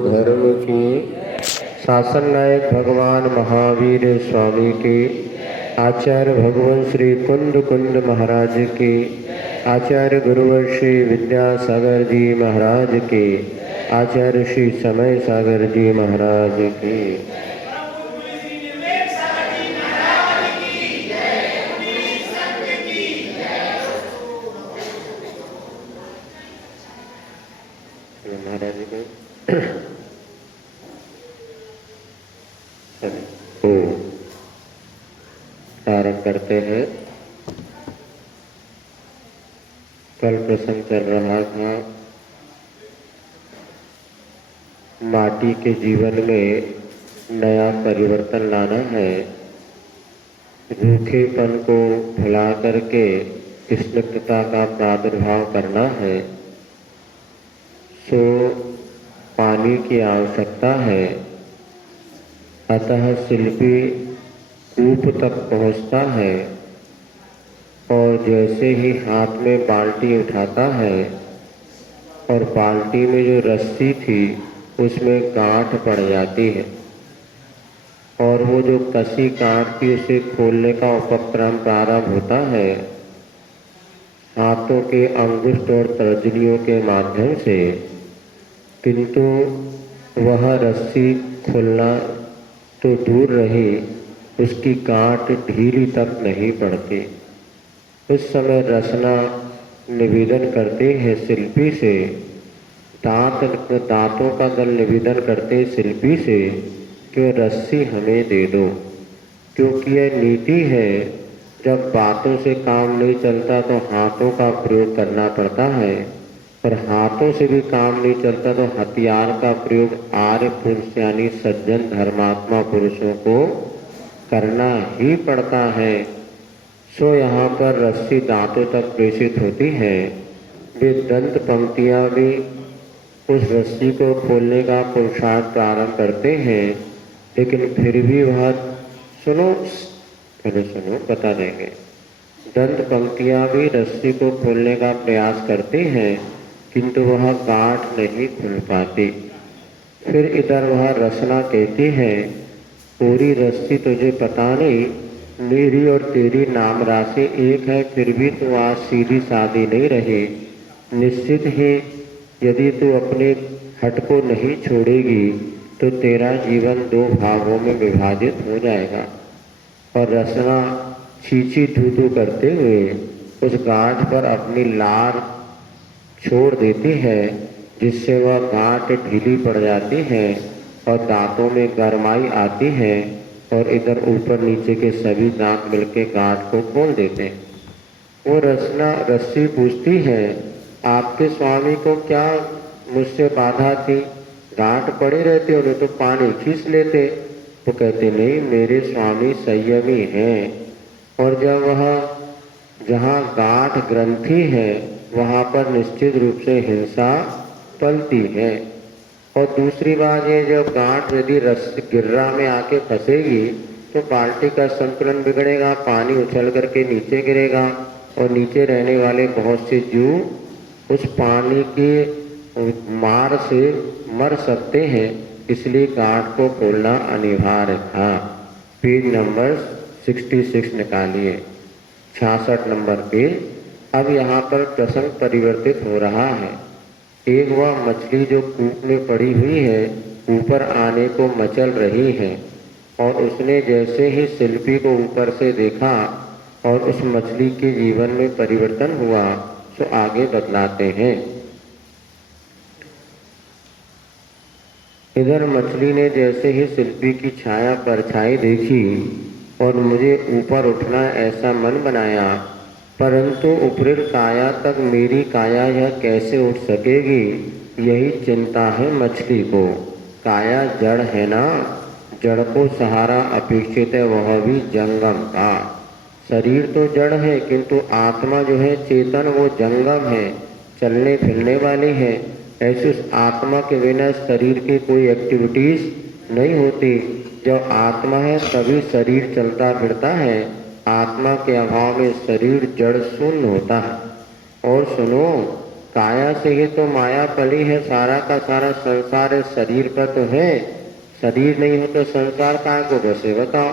धर्म की। शासन नायक भगवान महावीर स्वामी की। आचार्य भगवान श्री कुंद कुंद महाराज की। आचार्य गुरुवर श्री विद्यासागर जी महाराज के। आचार्य श्री समय सागर जी महाराज की। महाराज को प्रारंभ करते हैं। कल प्रसंग चल रहा था माटी के जीवन में नया परिवर्तन लाना है, रूखेपन को भुला करके स्निग्धता का प्रादुर्भाव करना है। सो पानी की आवश्यकता है, अतः शिल्पी कूप तक पहुँचता है और जैसे ही हाथ में बाल्टी उठाता है और बाल्टी में जो रस्सी थी उसमें गांठ पड़ जाती है और वो जो कसी गांठ थी उसे खोलने का उपक्रम प्रारंभ होता है हाथों के अंगुष्ठ और तर्जनियों के माध्यम से, किंतु वह रस्सी खुलना तो दूर रही, उसकी गांठ ढीली तक नहीं पड़ती। उस समय रसना निवेदन करते हैं शिल्पी से, दांतों का दल निवेदन करते शिल्पी से कि रस्सी हमें दे दो, क्योंकि यह नीति है जब बातों से काम नहीं चलता तो हाथों का प्रयोग करना पड़ता है, और हाथों से भी काम नहीं चलता तो हथियार का प्रयोग आर्य पुरुष यानी सज्जन धर्मात्मा पुरुषों को करना ही पड़ता है। सो यहाँ पर रस्सी दांतों तक प्रेषित होती है। वे दंत पंक्तियाँ भी उस रस्सी को खोलने का पुरुषार्थ प्रारंभ करते हैं, लेकिन फिर भी वह सुनो बता देंगे। दंत पंक्तियाँ भी रस्सी को खोलने का प्रयास करती हैं, किंतु वह गांठ नहीं खुल पाती। फिर इधर वह रसना कहती है, पूरी रस्सी तुझे पता नहीं, मेरी और तेरी नाम राशि एक है, फिर भी तू आज सीधी सादी नहीं रही। निश्चित ही यदि तू अपने हट को नहीं छोड़ेगी तो तेरा जीवन दो भागों में विभाजित हो जाएगा। और रसना छीछी धू करते हुए उस गांठ पर अपनी लार छोड़ देती है, जिससे वह गांठ ढीली पड़ जाती है और दांतों में गरमाई आती है और इधर ऊपर नीचे के सभी दांत मिलकर गांठ को खोल देते हैं। वो रस्सी पूछती है, आपके स्वामी को क्या मुझसे बाधा थी? गांठ पड़े रहते उन्हें तो पानी खींच लेते। वो कहते नहीं, मेरे स्वामी संयमी हैं, और जब वह जहाँ गांठ ग्रंथि है वहाँ पर निश्चित रूप से हिंसा पलती है। और दूसरी बात ये, जब गांठ यदि गिर्रा में आके फंसेगी तो बाल्टी का संतुलन बिगड़ेगा, पानी उछल करके नीचे गिरेगा और नीचे रहने वाले बहुत से जीव उस पानी के मार से मर सकते हैं। इसलिए गांठ को खोलना अनिवार्य था। पेज नंबर 66 निकालिए, 66 नंबर पेज। अब यहाँ पर प्रसंग परिवर्तित हो रहा है। एक वह मछली जो कूप में पड़ी हुई है ऊपर आने को मचल रही है, और उसने जैसे ही शिल्पी को ऊपर से देखा और उस मछली के जीवन में परिवर्तन हुआ, तो आगे बतलाते हैं। इधर मछली ने जैसे ही शिल्पी की छाया परछाई देखी और मुझे ऊपर उठना ऐसा मन बनाया, परंतु उपरिल काया तक मेरी काया यह कैसे उठ सकेगी, यही चिंता है मछली को। काया जड़ है ना, जड़ को सहारा अपेक्षित है, वह भी जंगम का। शरीर तो जड़ है, किंतु आत्मा जो है चेतन, वो जंगम है, चलने फिरने वाली है। ऐसे उस आत्मा के बिना शरीर की कोई एक्टिविटीज नहीं होती। जब आत्मा है तभी शरीर चलता फिरता है, आत्मा के अभाव में शरीर जड़ शून्य होता है। और सुनो, काया से ही तो माया पली है, सारा का सारा संसार है, शरीर का तो है। शरीर नहीं हो तो संसार काय को बसे बताओ।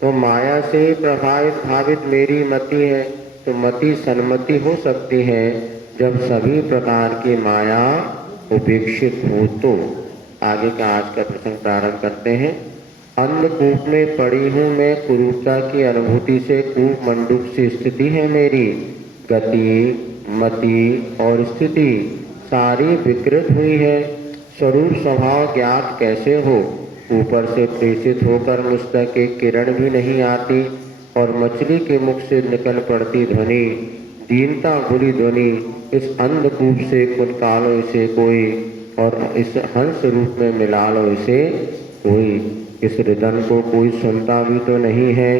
तो माया से ही प्रभावित भावित मेरी मति है, तो मति सन्मति हो सकती है जब सभी प्रकार की माया उपेक्षित हो। तो आगे का आज का प्रसंग प्रारंभ करते हैं। अंधकूप में पड़ी हूँ मैं, कुरूपता की अनुभूति से कूप मंडूक से स्थिति है मेरी। गति मति और स्थिति सारी विकृत हुई है। स्वरूप स्वभाव ज्ञात कैसे हो, ऊपर से प्रेषित होकर मुझ तक एक किरण भी नहीं आती, और मछली के मुख से निकल पड़ती ध्वनि, दीनता भूली ध्वनि, इस अंधकूप से निकालो इसे कोई, और इस हंस रूप में मिला लो इसे कोई। इस रिदन को कोई सुनता भी तो नहीं है,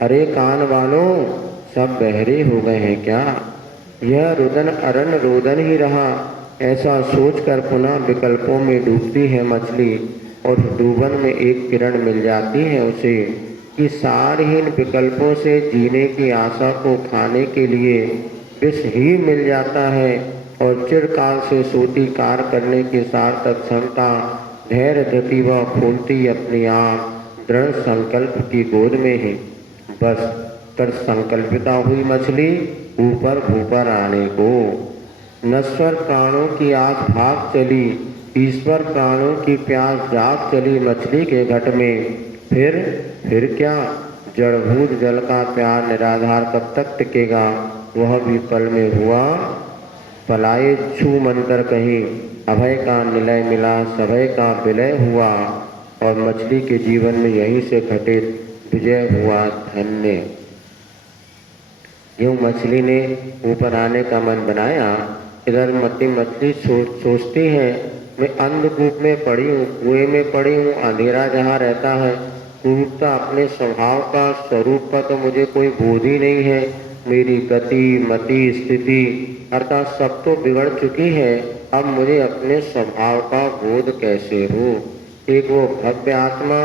अरे कान वालों सब बहरे हो गए हैं क्या। यह रुदन अरण रोदन ही रहा, ऐसा सोचकर पुनः विकल्पों में डूबती है मछली, और डूबन में एक किरण मिल जाती है उसे कि सारहीन विकल्पों से जीने की आशा को खाने के लिए विष ही मिल जाता है, और चिरकाल से सोती कार करने की सार्थक क्षमता धैर्य धती व फूलती अपनी आँख दृढ़ संकल्प की गोद में ही। बस कर संकल्पिता हुई मछली ऊपर भूपर आने को। नश्वर प्राणों की आस भाग चली, ईश्वर प्राणों की प्यास जाग चली मछली के घट में। फिर क्या, जड़भूत जल का प्यार निराधार कब तक टिकेगा, वह भी पल में हुआ पलाए छू मंतर कहीं। अभय का निलय मिला, सभय का विलय हुआ, और मछली के जीवन में यहीं से घटित विजय हुआ धन्य। यूँ मछली ने ऊपर आने का मन बनाया, इधर मछली सोचती है मैं अंधकूप में पड़ी हूँ, कुएं में पड़ी हूँ, अंधेरा जहाँ रहता है, क्रूरता अपने स्वभाव का स्वरूप का तो मुझे कोई बोध ही नहीं है। मेरी गति मति स्थिति अर्थात सब तो बिगड़ चुकी है, अब मुझे अपने स्वभाव का बोध कैसे हो। एक वो भव्य आत्मा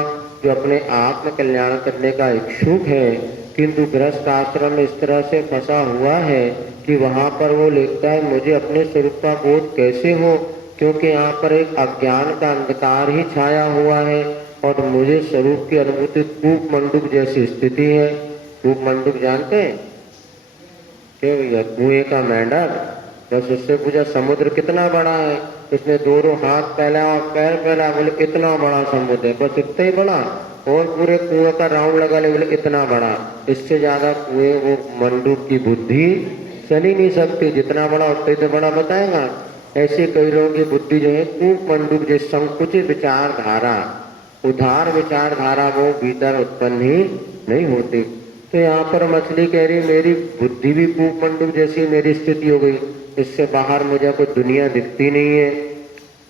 जो अपने आत्म कल्याण करने का इच्छुक है, किंतु गृहस्थ आश्रम में इस तरह से फंसा हुआ है कि वहाँ पर वो लिखता है मुझे अपने स्वरूप का बोध कैसे हो, क्योंकि यहाँ पर एक अज्ञान का अंधकार ही छाया हुआ है, और मुझे स्वरूप की अनुभूति कूप मंडूक जैसी स्थिति है। कूप मंडूक जानते हैं क्यों, यह कुएं का मेंढक। बस उससे पूछा समुद्र कितना बड़ा है, उसने दोनों हाथ फैला और पैर फैला, बोले इतना बड़ा समुद्र है, बस इतना ही बड़ा, और पूरे कुएं का राउंड लगा ले, बोले इतना बड़ा। इससे ज्यादा कुएं वो मंडूक की बुद्धि चल ही नहीं सकती, जितना बड़ा उतना ही तो बड़ा बताएगा। ऐसे कई लोगों की बुद्धि जो है कूप मंडूक जैसे संकुचित विचारधारा, उधार विचारधारा वो भीतर उत्पन्न ही नहीं होती। तो यहाँ पर मछली कह रही मेरी बुद्धि भी कूप मंडूक जैसी मेरी स्थिति हो गई, इससे बाहर मुझे कोई दुनिया दिखती नहीं है।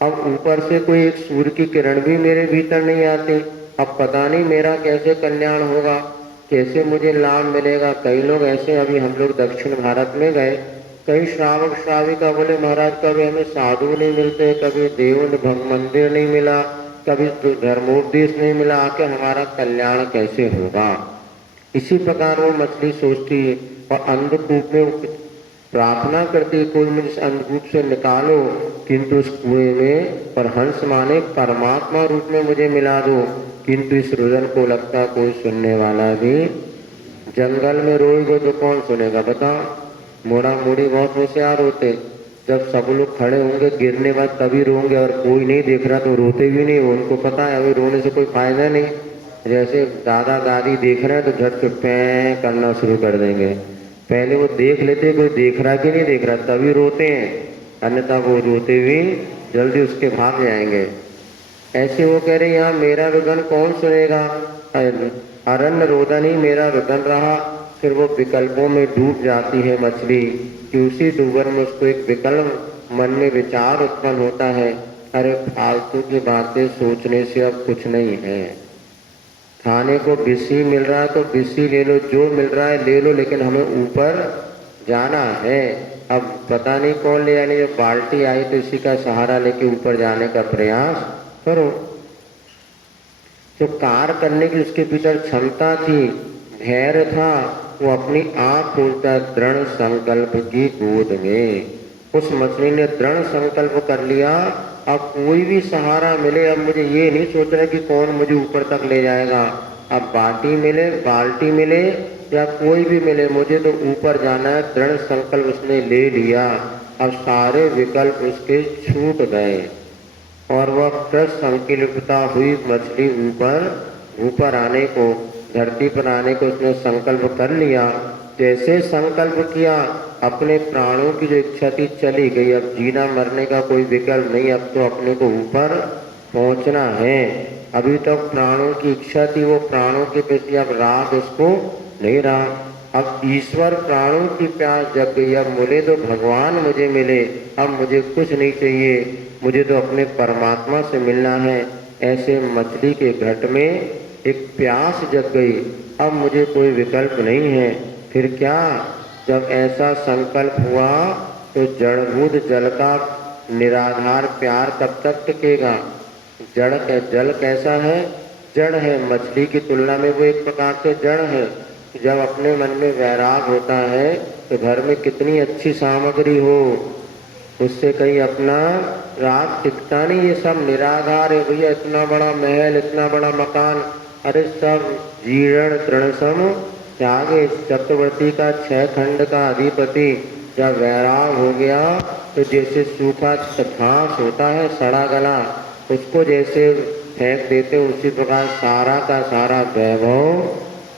अब ऊपर से कोई एक सूर्य की किरण भी मेरे भीतर नहीं आती, अब पता नहीं मेरा कैसे कल्याण होगा, कैसे मुझे लाभ मिलेगा। कई लोग ऐसे, अभी हम लोग दक्षिण भारत में गए, कई श्रावक श्राविका बोले महाराज कभी हमें साधु नहीं मिलते, कभी देव मंदिर नहीं मिला, कभी धर्मोपदेश नहीं मिला, आके हमारा कल्याण कैसे होगा। इसी प्रकार वो मछली सोचती है और अंधकूप में प्रार्थना करती है कोई मुझे अंधकूप से निकालो, किंतु उस कुएं में पर हंस माने परमात्मा रूप में मुझे मिला दो, किंतु इस रुदन को लगता कोई सुनने वाला भी। जंगल में रोएगा तो कौन सुनेगा बताओ, मोड़ा मोड़ी बहुत होशियार होते, जब सब लोग खड़े होंगे गिरने बाद तभी रोएंगे, और कोई नहीं देख रहा तो रोते भी नहीं, उनको पता है अभी रोने से कोई फायदा नहीं। जैसे दादा दादी देख रहे हैं तो झट से पैं करना शुरू कर देंगे, पहले वो देख लेते कोई देख रहा कि नहीं देख रहा तभी रोते हैं, अन्यथा वो रोते भी जल्दी उसके भाग जाएंगे। ऐसे वो कह रहे यहाँ मेरा रुदन कौन सुनेगा, अरण्य रोदन ही मेरा रुदन रहा। फिर वो विकल्पों में डूब जाती है मछली कि उसी डूबन में उसको एक विकल्प मन में विचार उत्पन्न होता है, अरे फालतू की बातें सोचने से अब कुछ नहीं है, खाने को बिस्सी मिल रहा है तो बिस्सी ले लो, जो मिल रहा है ले लो, लेकिन हमें ऊपर जाना है। अब पता नहीं कौन ले आने, जब बाल्टी आई तो इसी का सहारा लेके ऊपर जाने का प्रयास करो। जो कार्य करने की उसके भीतर क्षमता थी, धैर्य था, वो अपनी आँख खोलता दृढ़ संकल्प की गोद में। उस मछली ने दृढ़ संकल्प कर लिया, अब कोई भी सहारा मिले, अब मुझे ये नहीं सोचना कि कौन मुझे ऊपर तक ले जाएगा। अब बाल्टी मिले या कोई भी मिले, मुझे तो ऊपर जाना है। दृढ़ संकल्प उसने ले लिया। अब सारे विकल्प उसके छूट गए और वह कृत संकल्पता हुई मछली ऊपर आने को, धरती पर आने को उसने संकल्प कर लिया। जैसे संकल्प किया, अपने प्राणों की जो इच्छा थी चली गई। अब जीना मरने का कोई विकल्प नहीं, अब तो अपने को ऊपर पहुंचना है। अभी तक प्राणों की इच्छा थी, वो प्राणों के प्रति अब राग इसको नहीं रहा। अब ईश्वर प्राणों की प्यास जग गई। अब मुझे तो भगवान मुझे मिले, अब मुझे कुछ नहीं चाहिए, मुझे तो अपने परमात्मा से मिलना है। ऐसे मछली के घट में एक प्यास जग गई, अब मुझे कोई विकल्प नहीं है। फिर क्या, जब ऐसा संकल्प हुआ तो जड़भूत जल का निराधार प्यार कब तक टिकेगा। जल कैसा है, जड़ है। मछली की तुलना में वो एक प्रकार से जड़ है। जब अपने मन में वैराग होता है तो घर में कितनी अच्छी सामग्री हो, उससे कहीं अपना राग टिकता नहीं। ये सब निराधार है भैया, इतना बड़ा महल, इतना बड़ा मकान, अरे सब जीर्ण तृणसम त्यागे। चक्रवर्ती का 6 खंड का अधिपति जब वैराग हो गया तो जैसे सूखा घास होता है सड़ा गला, उसको जैसे फेंक देते, उसी प्रकार सारा का सारा वैभव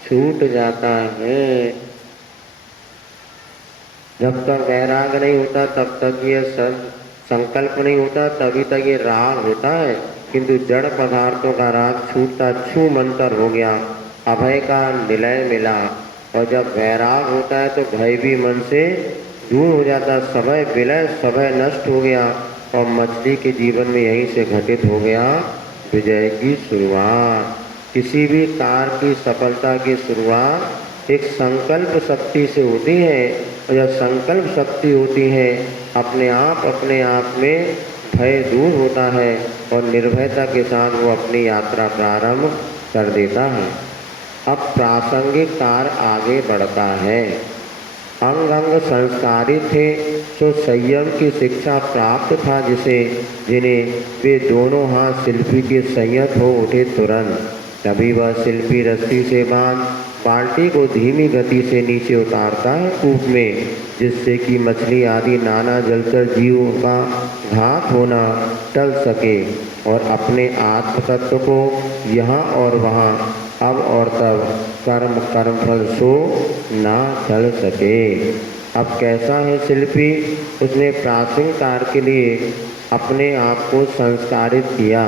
छूट जाता है। जब तक वैराग नहीं होता तब तक ये सब संकल्प नहीं होता, तभी तक ये राग होता है। किंतु जड़ पदार्थों का राग छूटता, छू मंतर हो गया, अभय का निलय मिला। और जब वैराग होता है तो भय भी मन से दूर हो जाता, समय विलय, समय नष्ट हो गया। और मछली के जीवन में यहीं से घटित हो गया विजय की शुरुआत। किसी भी कार्य की सफलता की शुरुआत एक संकल्प शक्ति से होती है। और जब संकल्प शक्ति होती है, अपने आप में भय दूर होता है और निर्भयता के साथ वो अपनी यात्रा प्रारंभ कर देता है। अब प्रासंगिक कार्य आगे बढ़ता है। अंग अंग संस्कारित थे तो संयम की शिक्षा प्राप्त था जिन्हें वे दोनों हाथ शिल्पी के संयत हो उठे तुरंत। तभी वह शिल्पी रस्सी से बांध बाल्टी को धीमी गति से नीचे उतारता है कूप में, जिससे कि मछली आदि नाना जलचर जीवों का घात होना टल सके और अपने आत्म तत्व को यहाँ और वहाँ, अब और तब कर्मफल सो ना चल सके। अब कैसा है शिल्पी, उसने प्राचीन कार्य के लिए अपने आप को संस्कारित किया।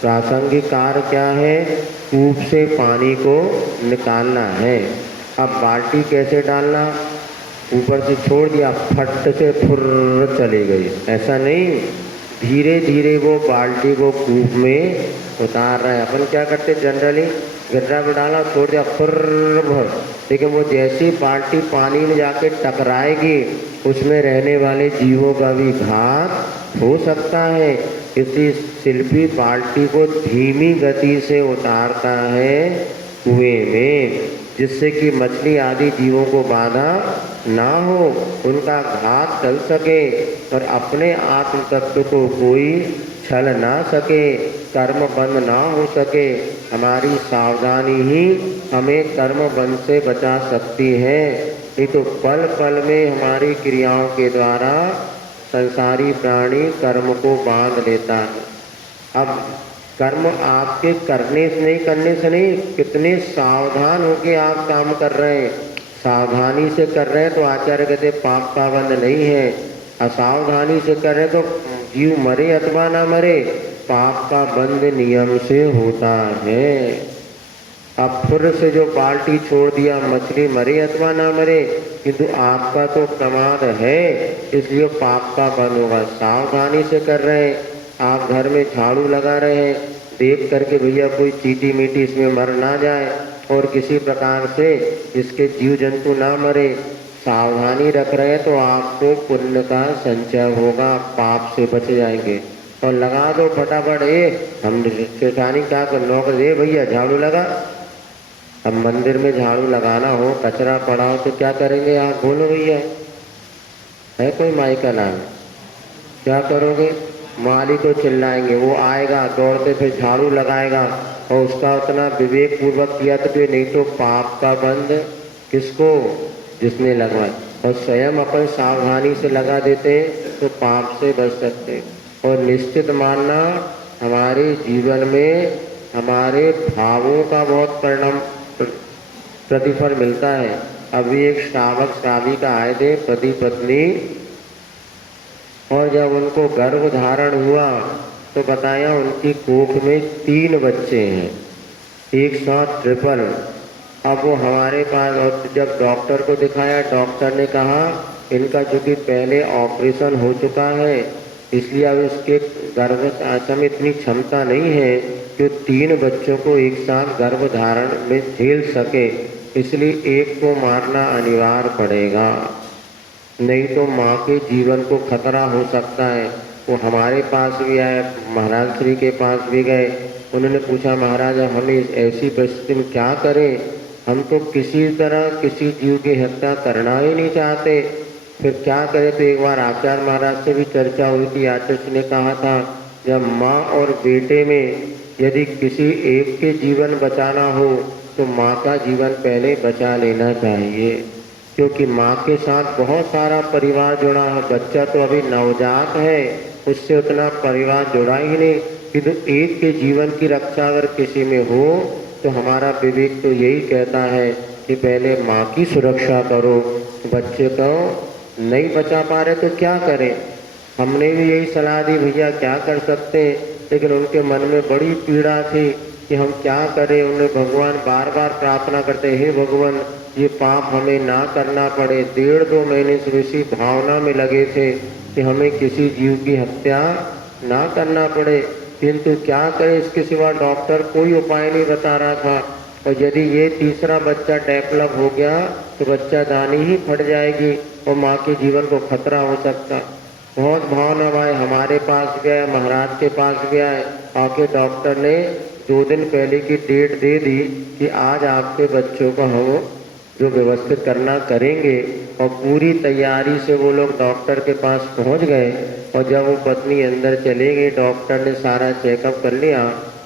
प्रासंगिक कार्य क्या है, कूप से पानी को निकालना है। अब बाल्टी कैसे डालना, ऊपर से छोड़ दिया, फट से फुर्र चली गई, ऐसा नहीं, धीरे धीरे वो बाल्टी को कूप में उतार रहा है। अपन क्या करते जनरली, गड्ढा में डाला, छोड़ दिया, फुर्र भर, लेकिन वो जैसी बाल्टी पानी में जाके टकराएगी उसमें रहने वाले जीवों का भी घात हो सकता है। इसी शिल्पी बाल्टी को धीमी गति से उतारता है कुएं में, जिससे कि मछली आदि जीवों को बाधा ना हो, उनका घात टल सके और अपने आत्म तत्व को कोई छल ना सके, कर्म बंध ना हो सके। हमारी सावधानी ही हमें कर्म बंध से बचा सकती है। नहीं तो पल पल में हमारी क्रियाओं के द्वारा संसारी प्राणी कर्म को बांध लेता है। अब कर्म आपके करने से नहीं, करने से नहीं, कितने सावधान होके आप काम कर रहे हैं। सावधानी से कर रहे हैं तो आचार्य कहते पाप पाबंद नहीं है, असावधानी से कर रहे तो जीव मरे अथवा ना मरे, पाप का बंद नियम से होता है। अब फिर से जो बाल्टी छोड़ दिया, मछली मरे अथवा ना मरे, किंतु आपका तो प्रमाद है, इसलिए पाप का बंद होगा। सावधानी से कर रहे हैं, आप घर में झाड़ू लगा रहे हैं, देख करके भैया कोई चींटी मीटी इसमें मर ना जाए और किसी प्रकार से इसके जीव जंतु ना मरे, सावधानी रख रहे हैं तो आपको पुण्य का संचय होगा, पाप से बच जाएंगे। और लगा दो फटाफट, हम सेठानी क्या कर नौकर दे भैया झाड़ू लगा। अब मंदिर में झाड़ू लगाना हो, कचरा पड़ा हो तो क्या करेंगे आप, बोलो भैया, है कोई माई का नाम, क्या करोगे? माली को चिल्लाएंगे, वो आएगा दौड़ते फिर झाड़ू लगाएगा और उसका उतना विवेक पूर्वक किया तो फिर, नहीं तो पाप का बंध किसको? जिसने लगवाए। और स्वयं अपन सावधानी से लगा देते तो पाप से बच सकते। और निश्चित मानना, हमारे जीवन में हमारे भावों का बहुत परिणाम प्रतिफल मिलता है। अभी एक श्रावक श्राविका आए थे, पति पत्नी, और जब उनको गर्भ धारण हुआ तो बताया उनकी कोख में 3 बच्चे हैं, एक साथ ट्रिपल। अब वो हमारे पास, और जब डॉक्टर को दिखाया, डॉक्टर ने कहा इनका चूँकि पहले ऑपरेशन हो चुका है, इसलिए अब इसके गर्भ में इतनी क्षमता नहीं है कि 3 बच्चों को एक साथ गर्भ धारण में झेल सके, इसलिए एक को मारना अनिवार्य पड़ेगा, नहीं तो माँ के जीवन को खतरा हो सकता है। वो हमारे पास भी आए, महाराज श्री के पास भी गए। उन्होंने पूछा, महाराज हमें ऐसी परिस्थिति में क्या करें, हम तो किसी तरह किसी जीव की हत्या करना ही नहीं चाहते, फिर क्या करें? तो एक बार आचार्य महाराज से भी चर्चा हुई थी। आचार्य ने कहा था, जब माँ और बेटे में यदि किसी एक के जीवन बचाना हो तो माँ का जीवन पहले बचा लेना चाहिए, क्योंकि माँ के साथ बहुत सारा परिवार जुड़ा है। बच्चा तो अभी नवजात है, उससे उतना परिवार जुड़ा ही नहीं, किंतु एक के जीवन की रक्षा अगर किसी में हो तो हमारा विवेक तो यही कहता है कि पहले माँ की सुरक्षा करो। बच्चे को नहीं बचा पा रहे तो क्या करें? हमने भी यही सलाह दी, भैया क्या कर सकते हैं, लेकिन उनके मन में बड़ी पीड़ा थी कि हम क्या करें। उन्हें भगवान बार बार प्रार्थना करते, हे भगवान ये पाप हमें ना करना पड़े। 1.5-2 महीने से इसी भावना में लगे थे कि हमें किसी जीव की हत्या ना करना पड़े, किंतु क्या करें, इसके सिवा डॉक्टर कोई उपाय नहीं बता रहा था। और यदि ये तीसरा बच्चा डेवलप हो गया तो बच्चादानी ही फट जाएगी और माँ के जीवन को खतरा हो सकता। बहुत भावना भाई हमारे पास गया, महाराज के पास गया है, आके डॉक्टर ने 2 दिन पहले की डेट दे दी कि आज आपके बच्चों को हम जो व्यवस्थित करना करेंगे। और पूरी तैयारी से वो लोग डॉक्टर के पास पहुंच गए। और जब वो पत्नी अंदर चले गई, डॉक्टर ने सारा चेकअप कर लिया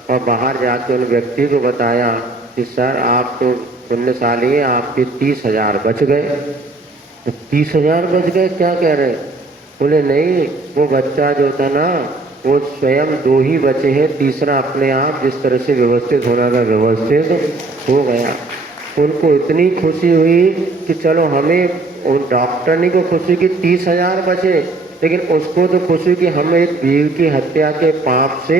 और बाहर जाके उन व्यक्ति को बताया कि सर आप तो पुण्यशाली हैं, आपके 30,000 बच गए। 30,000 बच गए? क्या कह रहे? बोले नहीं, वो बच्चा जो था ना वो स्वयं 2 ही बचे हैं, तीसरा अपने आप जिस तरह से व्यवस्थित होना था व्यवस्थित हो गया। उनको इतनी खुशी हुई कि चलो, हमें उन डॉक्टरनी को खुशी कि 30,000 बचे, लेकिन उसको तो खुशी कि हम एक जीव की हत्या के पाप से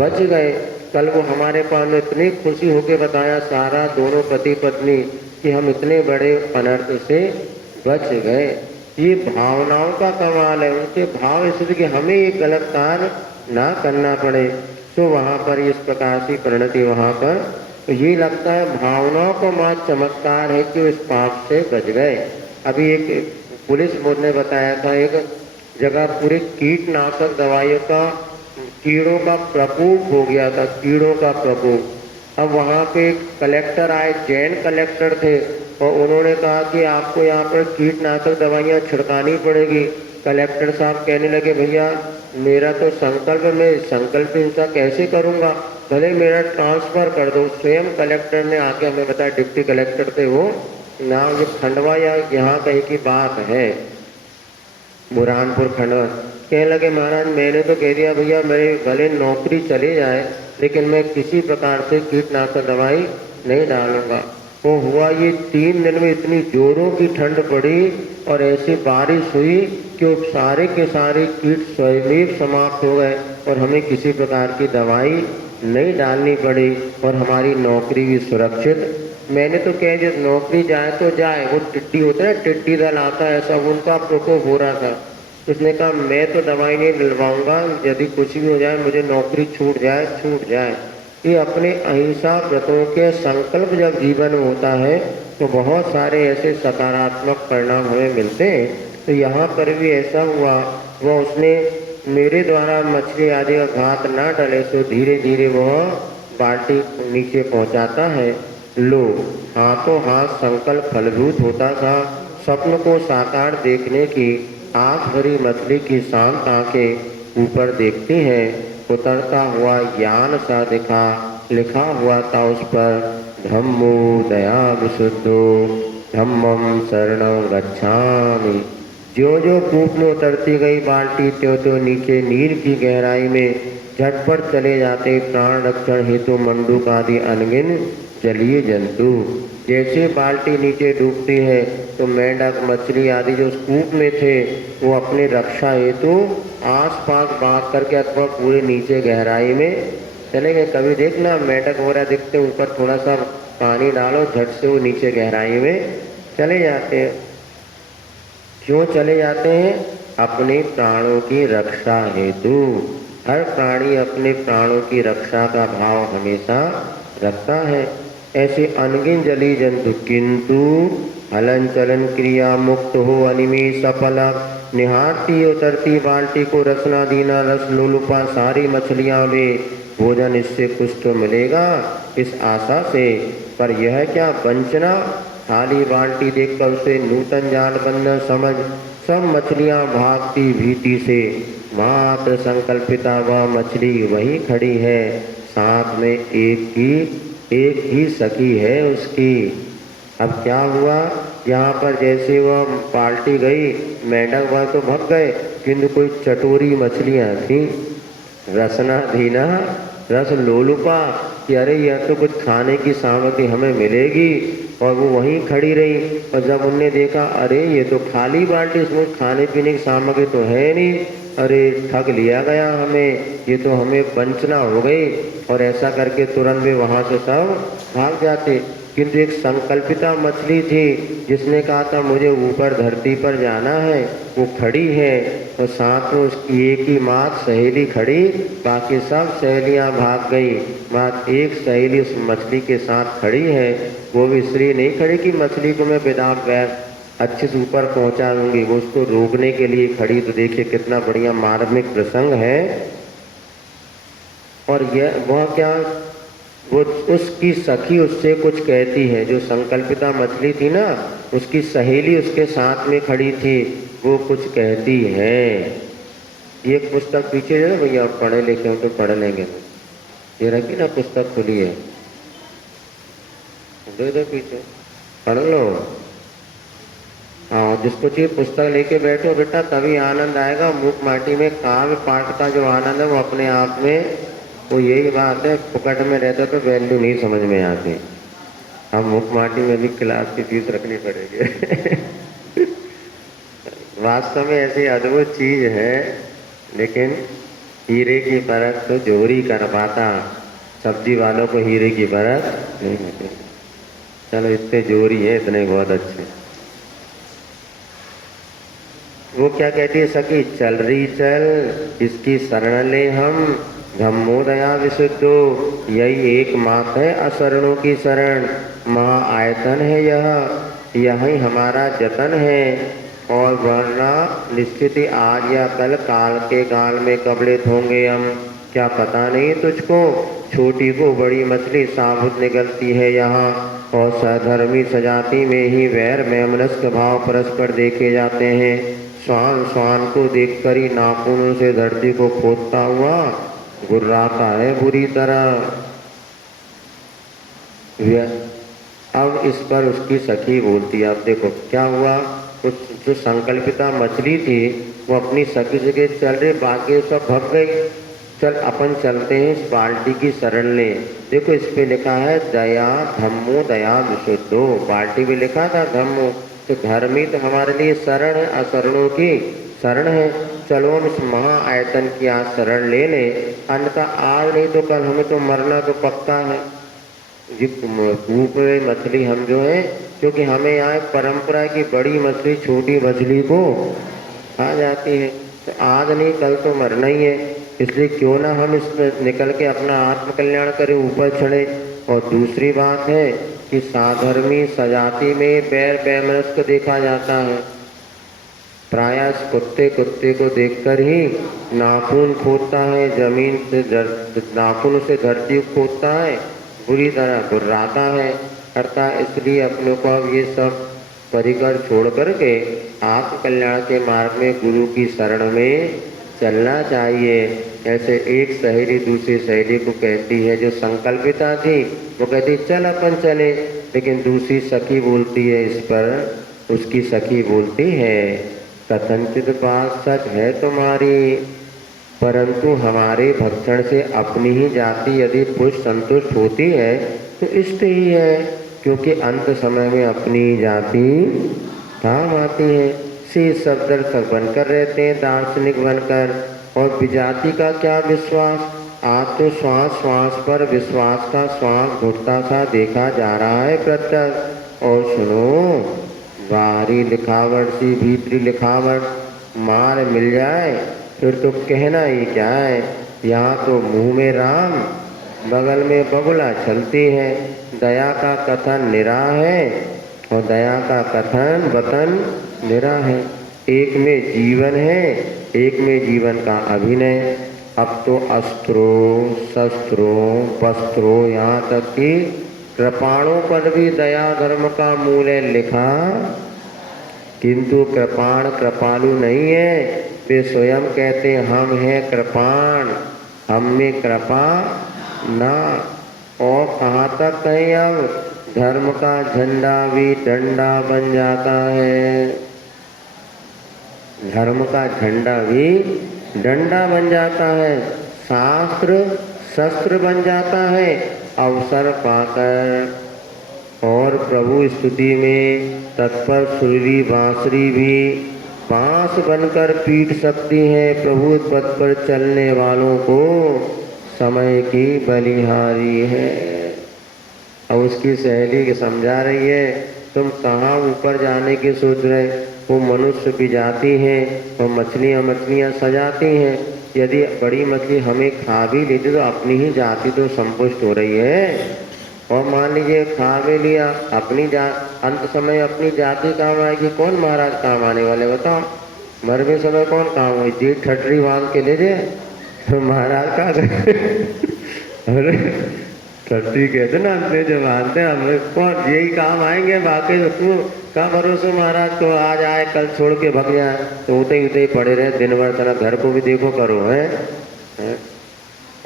बच गए। कल वो हमारे पास में इतनी खुशी होकर बताया सारा, दोनों पति पत्नी, कि हम इतने बड़े अनर्थ से बच गए। ये भावनाओं का कमाल है, उनके भाव इसलिए कि हमें एक गलत कार्य ना करना पड़े। तो वहाँ पर इस प्रकार की परिणति वहाँ पर, तो ये लगता है भावनाओं को माँ चमत्कार है कि इस पाप से बच गए। अभी एक पुलिस ने बताया था, एक जगह पूरे कीटनाशक दवाइयों का, कीड़ों का प्रकोप हो गया था, कीड़ों का प्रकोप। अब वहाँ पे कलेक्टर आए, जैन कलेक्टर थे, और उन्होंने कहा कि आपको यहाँ पर कीटनाशक दवाइयाँ छिड़कानी पड़ेगी। कलेक्टर साहब कहने लगे, भैया मेरा तो संकल्प, मैं संकल्प हिंसा कैसे करूँगा, भले मेरा ट्रांसफ़र कर दो। स्वयं कलेक्टर ने आके हमें बताया, डिप्टी कलेक्टर थे वो, नाम ये खंडवा या यहाँ कहीं की बात है, बुरहानपुर खंडवा। कहने लगे, महाराज मैंने तो कह दिया भैया मेरी भले नौकरी चली जाए, लेकिन मैं किसी प्रकार से कीटनाशक दवाई नहीं डालूंगा। वो हुआ ये 3 दिन में इतनी जोरों की ठंड पड़ी और ऐसी बारिश हुई कि वो सारे के सारे कीट स्वयं समाप्त हो गए और हमें किसी प्रकार की दवाई नहीं डालनी पड़ी और हमारी नौकरी भी सुरक्षित। मैंने तो कह दिया नौकरी जाए तो जाए, वो टिड्डी होता है, टिड्डी दल आता है, सब उनका प्रकोप हो रहा था। उसने कहा मैं तो दवाई नहीं दिलवाऊंगा, यदि कुछ भी हो जाए मुझे नौकरी छूट जाए छूट जाए। ये अपने अहिंसा व्रतों के संकल्प जब जीवन में होता है तो बहुत सारे ऐसे सकारात्मक परिणाम हमें मिलते हैं। तो यहाँ पर भी ऐसा हुआ, वह उसने मेरे द्वारा मछली आदि का घात ना डले तो धीरे धीरे वह बाल्टी नीचे पहुँचाता है। लो, हाथों हाथ संकल्प फलभूत होता था। स्वप्न को साकार देखने की आंख भरी मछली की शांत आंखें ऊपर देखती हैं। उतरता हुआ ज्ञान सा दिखा, लिखा हुआ था उस पर, धम्मो दया विशुद्धो धम्मम शरणं गच्छामि। ज्यो ज्यो कूप में उतरती गई बाल्टी, त्यों त्यों नीचे नीर की गहराई में झटपट चले जाते प्राण रक्षण हेतु मंडूक आदि अनगिन जलीय जंतु। जैसे बाल्टी नीचे डूबती है तो मेंढक मछली आदि जो उस कूप में थे वो अपने रक्षा हेतु आसपास भाग करके अथवा पूरे नीचे गहराई में चले गए। कभी देखना मेंढक वगैरह दिखते ऊपर थोड़ा सा पानी डालो, झट से वो नीचे गहराई में चले जाते हैं। क्यों चले जाते हैं? अपने प्राणों की रक्षा हेतु। हर प्राणी अपने प्राणों की रक्षा का भाव हमेशा रखता है। ऐसे अनगिन जली जंतु किंतु हलन चलन क्रिया मुक्त हो अनिमेष सफल निहारती उतरती बाल्टी को रसना दीना रस लोलुपा सारी मछलियां में भोजन इससे कुछ तो मिलेगा इस आशा से। पर यह क्या वंचना, खाली बाल्टी देखकर उसे नूतन जाल बंधन समझ सब मछलियां भागती भीति से। मात्र संकल्पिता वह मछली वही खड़ी है, साथ में एक ही सखी है उसकी। अब क्या हुआ, यहाँ पर जैसे वह पाल्टी गई मेंढक वह तो भग गए, किंतु कोई चटोरी मछलियाँ थी रसना धीना रस लोलुपा कि अरे यह तो कुछ खाने की सामग्री हमें मिलेगी, और वो वहीं खड़ी रही। और जब उनने देखा अरे ये तो खाली बाल्टी, इसमें खाने पीने की सामग्री तो है नहीं, अरे ठग लिया गया हमें, ये तो हमें वंचना हो गई। और ऐसा करके तुरंत में वहाँ से सब भाग जाते। किंतु एक संकल्पिता मछली थी जिसने कहा था मुझे ऊपर धरती पर जाना है, वो खड़ी है और साथ में उसकी एक ही मात्र सहेली खड़ी, बाकी सब सहेलियां भाग गई। मात्र एक सहेली उस मछली के साथ खड़ी है, वो भी इसलिए नहीं खड़ी कि मछली को मैं विदाउट बैग अच्छे से ऊपर पहुंचा दूंगी, वो उसको रोकने के लिए खड़ी। तो देखिए कितना बढ़िया मार्मिक प्रसंग है। और यह वह क्या, वो उसकी सखी उससे कुछ कहती है, जो संकल्पिता मछली थी ना उसकी सहेली उसके साथ में खड़ी थी, वो कुछ कहती है। ये पुस्तक पीछे है ना भैया, पढ़े लिखे हो तो पढ़ लेंगे। ये रखी ना पुस्तक खुली है, दे दो पीछे पढ़ लो। हाँ, जिसको चाहिए पुस्तक लेके बैठो बेटा, तभी आनंद आएगा। मूक माटी में काव्य पाठ का जो आनंद है वो अपने आप में, वो यही बात है, फुकट में रहता तो वैल्यू नहीं समझ में आती। अब मूक माटी में भी क्लास की फीस रखनी पड़ेगी। वास्तव में ऐसी अद्भुत चीज है, लेकिन हीरे की परख तो जोरी कर पाता, सब्जी वालों को हीरे की परख नहीं होती। चलो इतने जोरी है, इतने बहुत अच्छे। वो क्या कहती है सखी, चल रही चल इसकी शरण ले हम, धम्मो दया विशुद्धो, यही एक मात है अशरणों की शरण। महा आयतन है यही हमारा जतन है, और वरना निश्चित ही आज या कल काल के गाल में कबलित होंगे हम। क्या पता नहीं तुझको, छोटी को बड़ी मछली साबुत निकलती है यहाँ, और सधर्मी सजाती में ही वैर वैमनस्क भाव परस्पर देखे जाते हैं। स्वान स्वान को देखकर ही नाखूनों से धरती को खोदता हुआ गुर्राता है बुरी तरह। अब इस पर उसकी सखी बोलती है। अब देखो क्या हुआ, उस जो संकल्पिता मछली थी वो अपनी सखी से चल रही, बाकी सब भग गई। चल अपन चलते हैं इस बाल्टी की शरण ले। देखो इस पे लिखा है दया धम्मो दया विशुद्धो, बाल्टी भी लिखा था धम्मो, तो धर्म ही तो हमारे लिए शरण है, अशरणों की शरण है। चलो हम इस महा आयतन की आज शरण ले लें, अन्यथा आज नहीं तो कल हमें तो मरना तो पक्का है। कूप में मछली हम जो है, क्योंकि हमें यहाँ एक परंपरा की बड़ी मछली छोटी मछली को खा जाती है, तो आज नहीं कल तो मरना ही है। इसलिए क्यों ना हम इसमें निकल के अपना आत्मकल्याण करें, ऊपर चढ़े। और दूसरी बात है कि साधर्मी सजाति में बैर वैमनस्क देखा जाता है। प्रायः कुत्ते को देखकर ही नाखून खोदता है, जमीन से नाखून से धरती खोदता है, बुरी तरह गुर्राता है करता है। इसलिए अपनों को अब ये सब परिकर छोड़ करके आत्म कल्याण के मार्ग में गुरु की शरण में चलना चाहिए। ऐसे एक सहेली दूसरी सहेली को कहती है, जो संकल्पिता थी वो कहती चल अपन चले, लेकिन दूसरी सखी बोलती है, इस पर उसकी सखी बोलती है, कथनचित बात सच है तुम्हारी, परंतु हमारे भक्षण से अपनी ही जाति यदि पुष्ट संतुष्ट होती है तो इष्ट ही है, क्योंकि अंत समय में अपनी जाति काम आती है। से सब दर्शक बनकर रहते हैं दार्शनिक बनकर, और विजाति का क्या विश्वास, आज तो श्वास श्वास पर विश्वास का श्वास घुटता सा देखा जा रहा है प्रत्यक्ष। और सुनो, बाहरी लिखावट सी भीतरी लिखावट मार मिल जाए फिर तो कहना ही क्या है। यहाँ तो मुंह में राम बगल में बगुला चलती है। दया का कथन निरा है और दया का कथन वतन निरा है। एक में जीवन है, एक में जीवन का अभिनय। अब तो अस्त्रों शस्त्रों वस्त्रों यहाँ तक कि कृपाणों पर भी दया धर्म का मूल है लिखा, किंतु कृपाण कृपालु नहीं है। वे स्वयं कहते हम हैं कृपाण, हम में कृपा ना। और कहाँ तक कहें, अब धर्म का झंडा भी डंडा बन जाता है, धर्म का झंडा भी डंडा बन जाता है, शास्त्र शस्त्र बन जाता है अवसर पाकर। और प्रभु स्तुति में तत्पर सुरीली बांसुरी भी बांस बनकर पीट सकती है प्रभु पथ पर चलने वालों को, समय की बलिहारी है। अब उसकी सहेली के समझा रही है, तुम कहाँ ऊपर जाने की सोच रहे, वो मनुष्य की जाति है और मछलियाँ सजाती हैं। यदि बड़ी मछली हमें खा भी लेती तो अपनी ही जाति तो संपुष्ट हो रही है। और मान लीजिए खा भी लिया, अपनी अंत समय अपनी जाति काम आएगी, कौन महाराज काम आने वाले बताओ। मरवे समय कौन काम हुई, जीत ठटरी बांध के ले जाए तो महाराज का अरे ठटरी कहते ना अंत जो बांधते हमें कौन यही काम आएंगे, बाकी तू का भरोसे महाराज को आज आए कल छोड़ के भग जाए, तो उते ही पड़े रहे दिन भर, तरह घर को भी देखो करो है।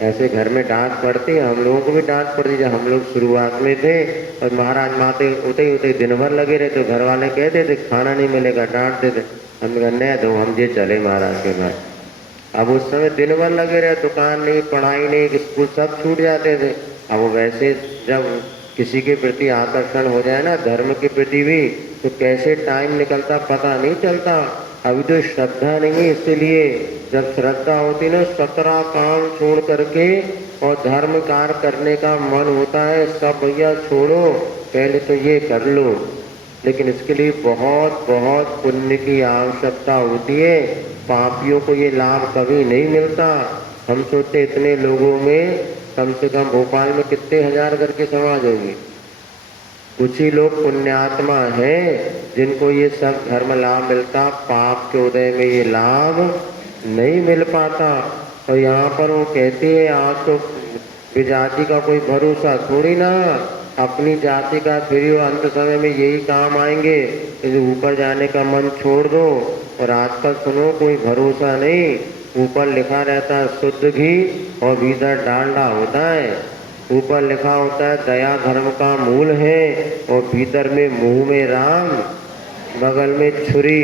ऐसे घर में डांट पड़ती है, हम लोगों को भी डांट पड़ती जब हम लोग शुरुआत में थे और महाराज माते उते दिन भर लगे रहे तो घर वाले कहते थे खाना नहीं मिलेगा, डांट देते। हम कहने दो हम ये चले महाराज के बाद। अब उस समय दिन भर लगे रहे, दुकान नहीं पढ़ाई नहीं स्कूल सब छूट जाते थे। अब वैसे जब किसी के प्रति आकर्षण हो जाए ना धर्म के प्रति भी, तो कैसे टाइम निकलता पता नहीं चलता। अभी तो श्रद्धा नहीं है, इसलिए जब श्रद्धा होती ना 17 काम छोड़ करके और धर्म कार्य करने का मन होता है, सब भैया छोड़ो पहले तो ये कर लो। लेकिन इसके लिए बहुत बहुत पुण्य की आवश्यकता होती है, पापियों को ये लाभ कभी नहीं मिलता। हम सोचते इतने लोगों में कम से कम भोपाल में कितने हजार घर के समाज होंगे, कुछ ही लोग पुण्यात्मा हैं जिनको ये सब धर्म लाभ मिलता, पाप के उदय में ये लाभ नहीं मिल पाता। और यहाँ पर वो कहते हैं आज तो विजाति का कोई भरोसा थोड़ी ना, अपनी जाति का फिर वो अंत समय में यही काम आएंगे, तो ऊपर जाने का मन छोड़ दो। और आजकल सुनो कोई भरोसा नहीं, ऊपर लिखा रहता है शुद्ध घी और भीतर डालडा होता है। ऊपर लिखा होता है दया धर्म का मूल है और भीतर में मुंह में राम बगल में छुरी,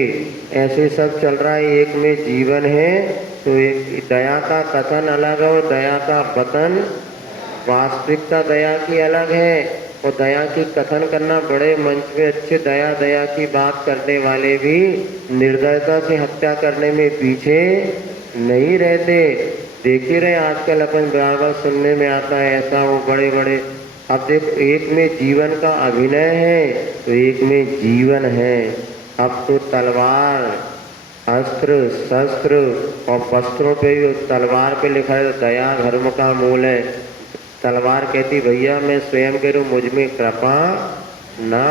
ऐसे सब चल रहा है। एक में जीवन है तो एक दया का कथन अलग है और दया का वतन, वास्तविकता दया की अलग है। और दया की कथन करना बड़े मंच में अच्छे, दया दया की बात करने वाले भी निर्दयता से हत्या करने में पीछे नहीं रहते। देख ही रहे आजकल अपन बराबर सुनने में आता है ऐसा, वो बड़े बड़े। अब देखो एक में जीवन का अभिनय है तो एक में जीवन है। अब तो तलवार अस्त्र शस्त्र और वस्त्रों पे तलवार पे लिखा है दया धर्म का मूल है। तलवार कहती भैया मैं स्वयं करूँ मुझ में कृपा ना,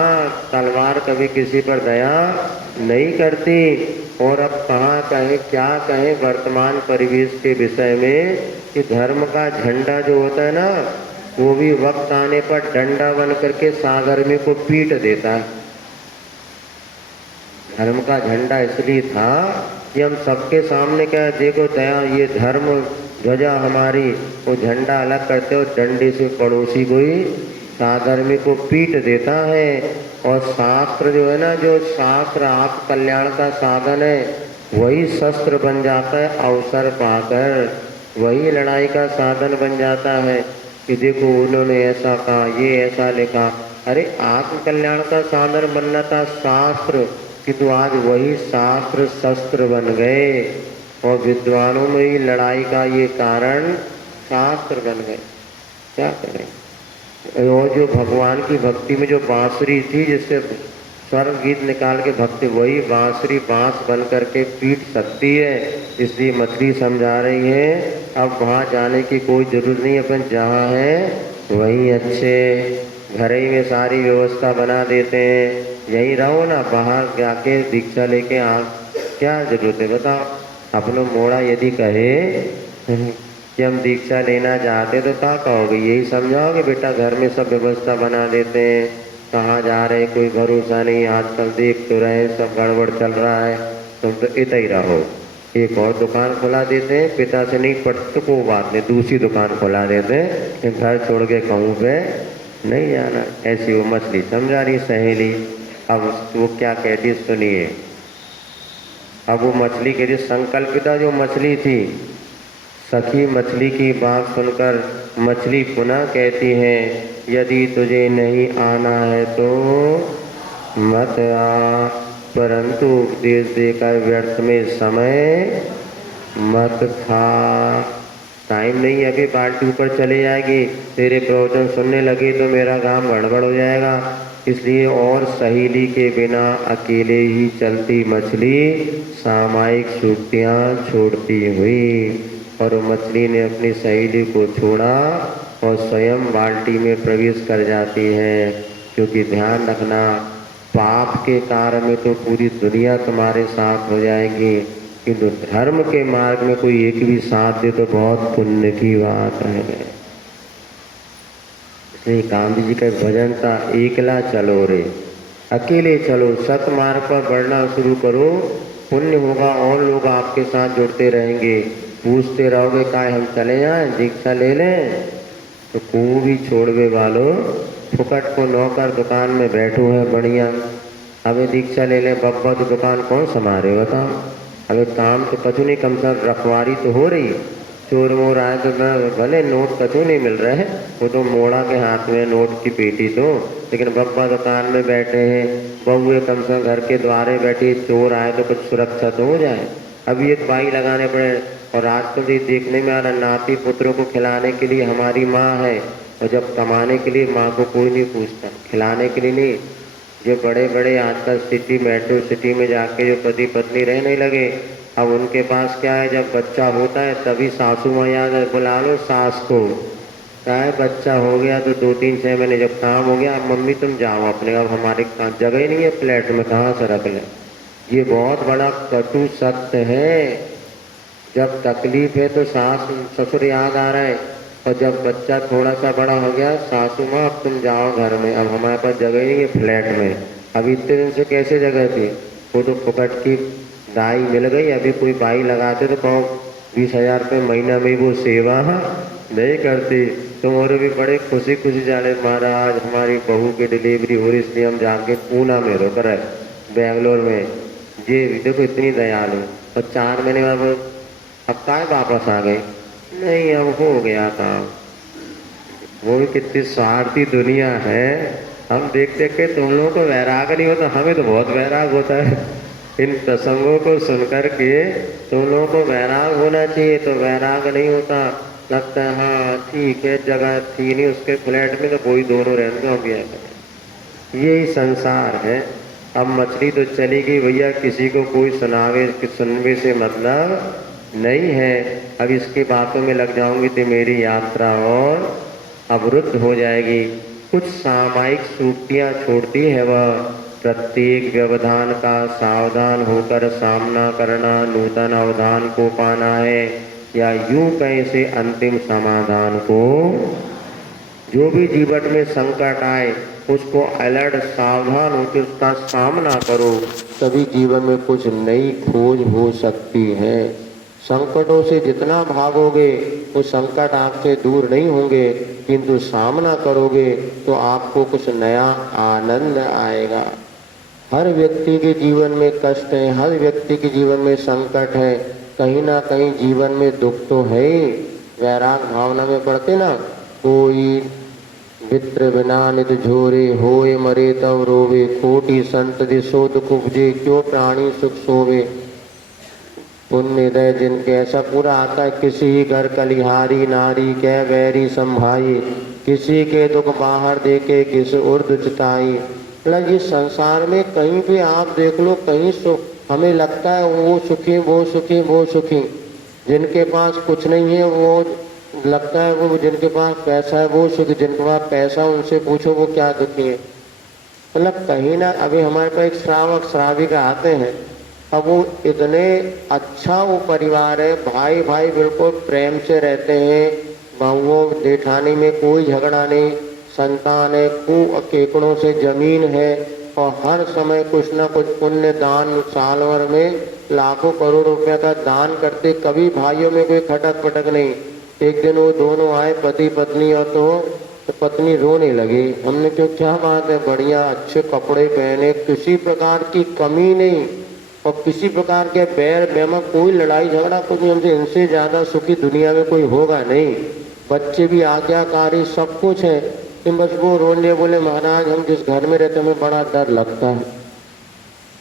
तलवार कभी किसी पर दया नहीं करती। और अब कहाँ कहें क्या कहें वर्तमान परिवेश के विषय में कि धर्म का झंडा जो होता है ना, वो भी वक्त आने पर डंडा बन करके सागर में को पीट देता है। धर्म का झंडा इसलिए था कि हम सबके सामने क्या देखो दया ये धर्म ध्वजा हमारी, वो झंडा अलग करते हो डंडे से पड़ोसी कोई साधर्मी को पीट देता है। और शास्त्र जो है ना, जो शास्त्र आप कल्याण का साधन है वही शस्त्र बन जाता है अवसर पाकर, वही लड़ाई का साधन बन जाता है कि देखो उन्होंने ऐसा कहा, ये ऐसा लिखा। अरे आत्म कल्याण का साधन बनना था शास्त्र, किंतु आज वही शास्त्र शस्त्र बन गए और विद्वानों में ही लड़ाई का ये कारण शास्त्र बन गए। क्या करें? और जो भगवान की भक्ति में जो बांसुरी थी जिससे स्वर गीत निकाल के भक्ति, वही बांसुरी बांस बन करके पीट सकती है। इसलिए मछली समझा रही है अब वहाँ जाने की कोई जरूरत नहीं, अपन जहाँ है वहीं अच्छे घर ही में सारी व्यवस्था बना देते हैं, यहीं रहो ना, बाहर जाके दीक्षा लेके आ क्या जरूरत है बताओ। अपनो मोड़ा यदि कहे कि हम दीक्षा लेना चाहते तो क्या कहोगे? यही समझाओगे बेटा घर में सब व्यवस्था बना देते हैं, कहाँ जा रहे कोई भरोसा नहीं, आजकल देख तो रहे सब गड़बड़ चल रहा है, तुम तो इतना ही रहो। एक और दुकान खुला देते हैं, पिता से नहीं पड़ती तो कोई बात नहीं, दूसरी दुकान खुला देते हैं, घर छोड़ के कहूँ पे नहीं जाना। ऐसी वो मछली समझा रही सहेली। अब वो क्या कहती सुनिए। अब वो मछली कहती संकल्पिता जो मछली थी, सखी मछली की बात सुनकर मछली पुनः कहती है यदि तुझे नहीं आना है तो मत आ, परंतु उपदेश देकर व्यर्थ में समय मत खा। टाइम नहीं है, अभी बाल्टी ऊपर चले जाएगी, तेरे प्रवचन सुनने लगे तो मेरा काम गड़बड़ हो जाएगा। इसलिए और सहेली के बिना अकेले ही चलती मछली सामायिक सूक्तियाँ छोड़ती हुई, और मछली ने अपनी सहेली को छोड़ा और स्वयं बाल्टी में प्रवेश कर जाती है। क्योंकि ध्यान रखना, पाप के कार्य में तो पूरी दुनिया तुम्हारे साथ हो जाएगी, किंतु धर्म के मार्ग में कोई एक भी साथ दे तो बहुत पुण्य की बात है। इसलिए गांधी जी का भजन था, एकला चलो रे, अकेले चलो, सत मार्ग पर बढ़ना शुरू करो, पुण्य होगा और लोग आपके साथ जुड़ते रहेंगे। पूछते रहोगे काय हम चले जाएं, दीक्षा ले लें, तो को भी छोड़वे वालों, फुकट को नौकर दुकान में बैठो है बढ़िया, अबे दीक्षा ले लें बब्बा तो दुकान कौन संभाले बताओ। अबे काम तो कछु नहीं, कम से कम रखवारी तो हो रही, चोर मोर आए तो भले नोट कछु नहीं मिल रहे हैं, वो तो मोड़ा के हाथ में नोट की पेटी तो, लेकिन बब्बा दुकान में बैठे हैं, बहुए कम से कम घर के द्वारे बैठी, चोर आए तो कुछ सुरक्षा तो हो जाए। अभी एक बाई लगाने पड़े, और रात को भी देखने में आ रहा नाती पुत्रों को खिलाने के लिए हमारी माँ है, और जब कमाने के लिए माँ को कोई नहीं पूछता, खिलाने के लिए नहीं। जो बड़े बड़े आजकल सिटी मेट्रो सिटी में जाके जो पति पत्नी रहने लगे, अब उनके पास क्या है, जब बच्चा होता है तभी सासू माँ याद है, बुला लो सास को, क्या है बच्चा हो गया तो 2-3-6 महीने जब काम हो गया, अब मम्मी तुम जाओ अपने, अब हमारे जगह ही नहीं है फ्लैट में, कहाँ से रख लें। ये बहुत बड़ा कटु सत्य है। जब तकलीफ है तो सास ससुर याद आ रहा है, और जब बच्चा थोड़ा सा बड़ा हो गया, सासू माँ अब तुम जाओ घर में, अब हमारे पास जगह ही नहीं है फ्लैट में। अभी इतने दिन से कैसे जगह थी, वो तो फुकट की दाई मिल गई, अभी कोई बाई लगाते तो कहो 20,000 रुपये महीना में वो सेवा नहीं करती। तुम और भी बड़े खुशी खुशी जाने महाराज हमारी बहू की डिलीवरी हो रही, इसलिए हम जाके पूना में रुक रहे, बेंगलोर में, ये देखो इतनी दयालु। और 4 महीने बाद अब काय वापस आ गए, नहीं अब हो गया काम। वो भी कितनी स्वार्थी दुनिया है। हम देखते कि तुम लोगों को वैराग नहीं होता, हमें तो बहुत वैराग होता है। इन प्रसंगों को सुनकर के तुम लोगों को वैराग होना चाहिए, तो वैराग नहीं होता, लगता है हाँ ठीक है जगह थी नहीं उसके फ्लैट में तो कोई दोनों रहने हो गया। यही संसार है। अब मछली तो चली गई भैया, किसी को कोई सुनवे से मतलब नहीं है। अब इसकी बातों में लग जाऊंगी तो मेरी यात्रा और अवरुद्ध हो जाएगी। कुछ सामायिक सूक्तियाँ छोड़ती है वह, प्रत्येक व्यवधान का सावधान होकर सामना करना नूतन अवधान को पाना है, या यूं कैसे अंतिम समाधान को जो भी जीवन में संकट आए उसको अलर्ट सावधान होकर उसका सामना करो, तभी जीवन में कुछ नई खोज हो सकती है। संकटों से जितना भागोगे वो संकट आपसे दूर नहीं होंगे, किंतु सामना करोगे तो आपको कुछ नया आनंद आएगा। हर व्यक्ति के जीवन में कष्ट है, हर व्यक्ति के जीवन में संकट है, कहीं ना कहीं जीवन में दुख तो है ही। वैराग भावना में पढ़ते ना, कोई मित्र बिना नित झोरे, होए मरे तब रोवे, खोटी संतति सो दुख उपजे, क्यों प्राणी सुख सोवे। पुण्य हृदय जिनके, ऐसा पूरा आता है, किसी घर कलिहारी नारी कै बैरी संभाई, किसी के दुख बाहर देखे किस उर्द चिताई। मतलब इस संसार में कहीं भी आप देख लो, कहीं सुख, हमें लगता है वो सुखी वो सुखी वो सुखी, जिनके पास कुछ नहीं है वो लगता है वो, जिनके पास पैसा है वो सुखी, जिनके पास पैसा उनसे पूछो वो क्या दुखी है। मतलब कहीं ना, अभी हमारे पास एक श्रावक श्राविका आते हैं, अब वो इतने अच्छा वो परिवार है, भाई भाई बिल्कुल प्रेम से रहते हैं, बहुओं जेठानी में कोई झगड़ा नहीं, संतान है, खूब केकड़ों से जमीन है, और हर समय कुछ ना कुछ पुण्य दान, साल भर में लाखों करोड़ रुपया का दान करते, कभी भाइयों में कोई खटक पटक नहीं। एक दिन वो दोनों आए पति पत्नी, और तो पत्नी रोने लगी। हमने क्यों, क्या बात है, बढ़िया अच्छे कपड़े पहने, किसी प्रकार की कमी नहीं, और किसी प्रकार के बैर बेमा, कोई लड़ाई झगड़ा कुछ नहीं, हमसे इनसे ज़्यादा सुखी दुनिया में कोई होगा नहीं, बच्चे भी आज्ञाकारी, सब कुछ है। कि बस वो रोने, बोले महाराज हम जिस घर में रहते हमें बड़ा डर लगता है।